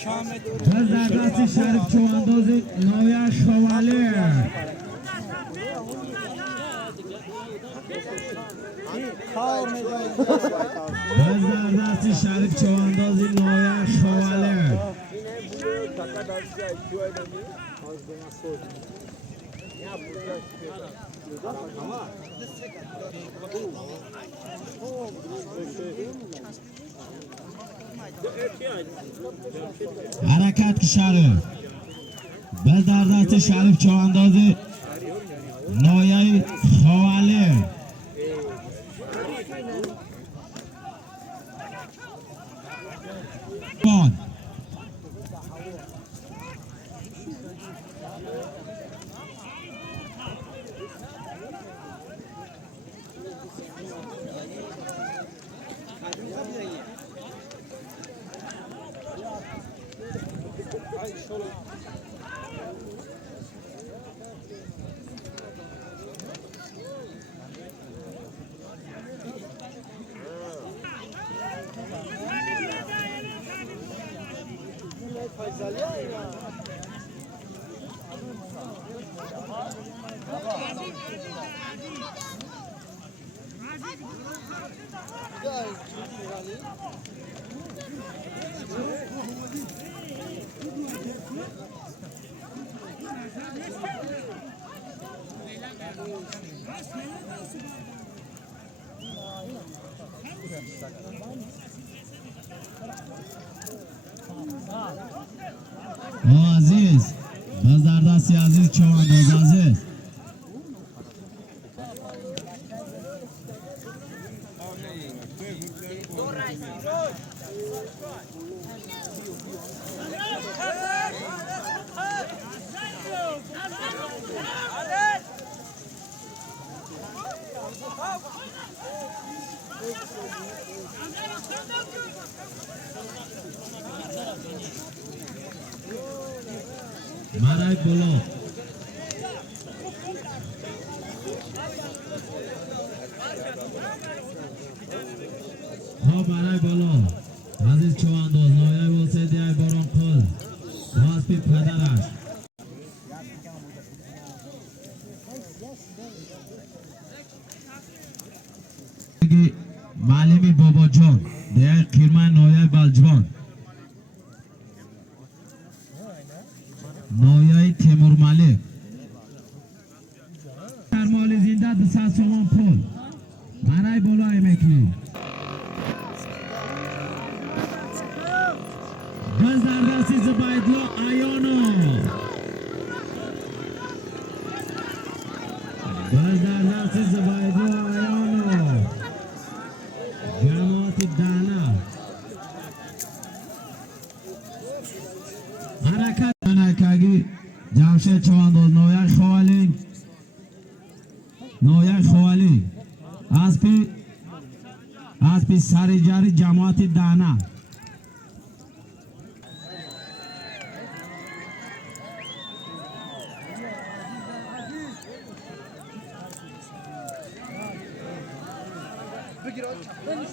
بزردستی شریف چواندازی نویا شوالی بزردستی شریف چواندازی نویا شوالی حرکت شریف بزردستی شریف چواندازی نویا شوالی عزیز بزردستی عزیز چوانداز عزیز مرک بلو ها مرک بلو عزیز چوانداز نویای وسیدی ای باران قل واسپی پدرش معلمی بابا جان دیگه قیرمه نویای بلجوان نویای تیمور ملک مال زنده 200 تومان پول برای بالای میکنی بزردستی زبیدلا ایانو بزردستی زبیدلا ایانو جماعت دانا حرکت نکاگی جمشید چوانداز نویا شوالی نویا شوالی اسپی سری جاری جماعت دانا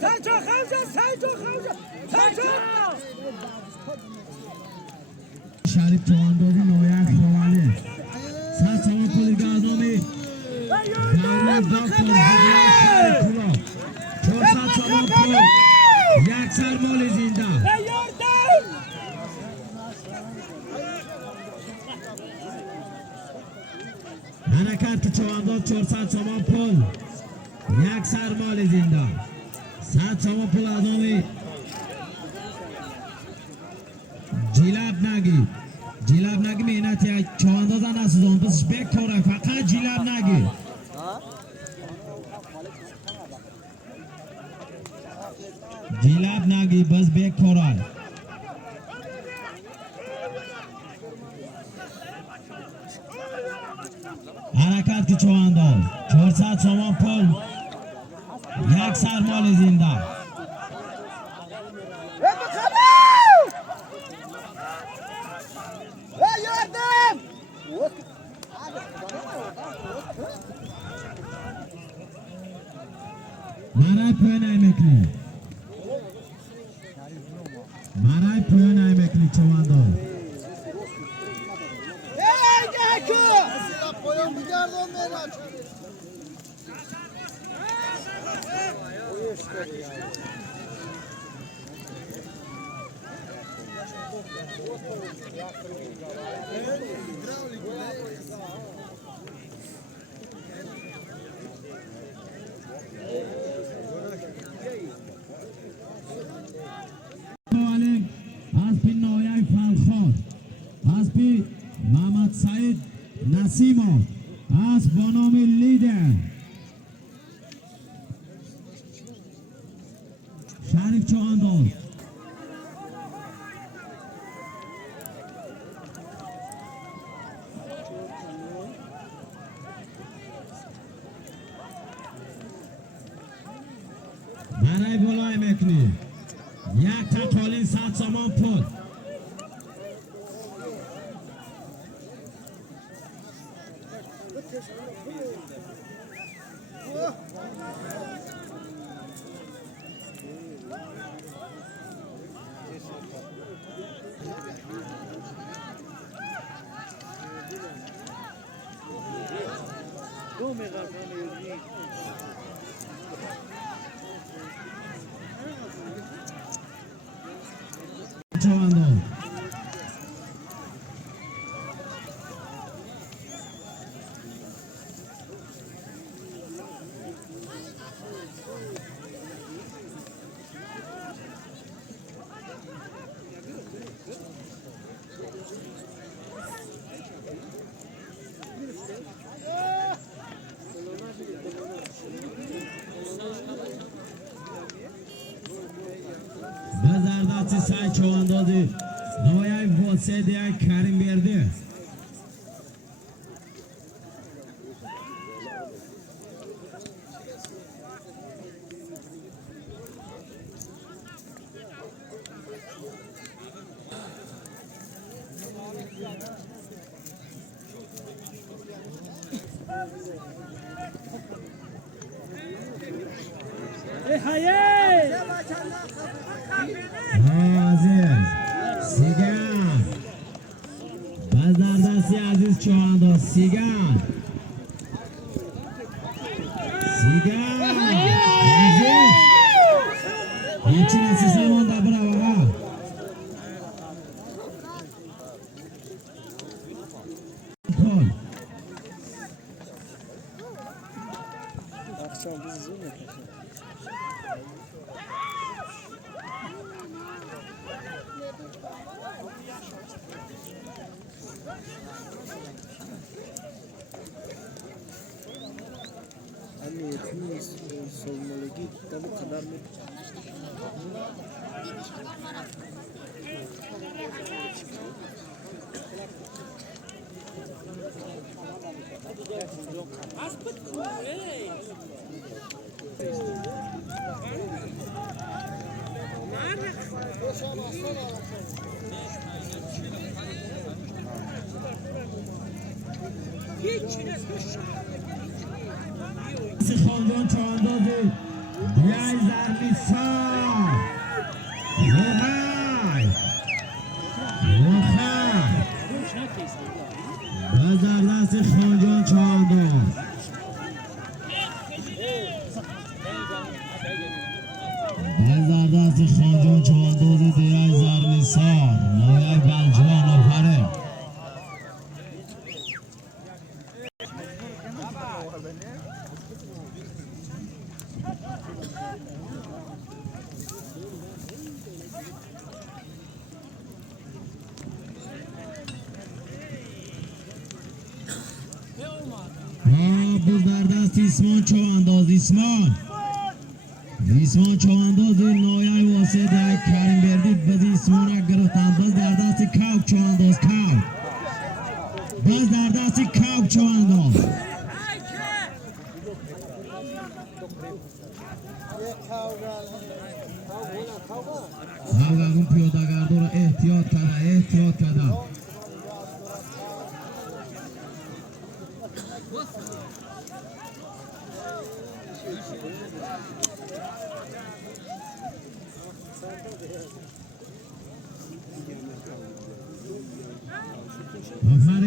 سانچو خوزه شریف چواندازی نویا شوالی 100 تومان پول گازنامی یک سر مال زنده حرکت چوانداز 400 تومان پول یک سر مال زنده 100 تومان پول آدمی جیلاب نگی مینتی چواندازن از زنبس بکره فقط جیلاب نگی جیلاب نگی بس بکره حرکت که چوانداز 400 تومان پول یک سر مال زنده مرای پای نمیکنی مرای پایان ایمکنی چوانداز. پایان میگردم میرم اسبی نایه فلخات، اسبی محمد سعید نسیمov اسب با نام لیدر شریف چوانداز. برای بالای میکنی یک تطالین 100 سامان پول. چوانداز به زردستی سعی چواندازی نویای واسه های کریم برده. عزیز سیگار به زردستی عزیز چوانداز سیگار عزیز هیچی نسیسه مانده برا بابا کن سلمالگی دم قدر می خانجان چواندازی بیای زرمی سا روحای به زردستی خانجان چوانداز به زردستی خانجان چواندازی بیای زرمی سا نویای بنجوان آفره بوز در دست ایسمان چوانداز ایسمان چوانداز نایه واسه ده کریم بردی بز ایسمان گرفتن باز در دست کوک چوانداز باز در دست کوک چوانداز اون پیاده‌گردو را احتیاط کرده Aferin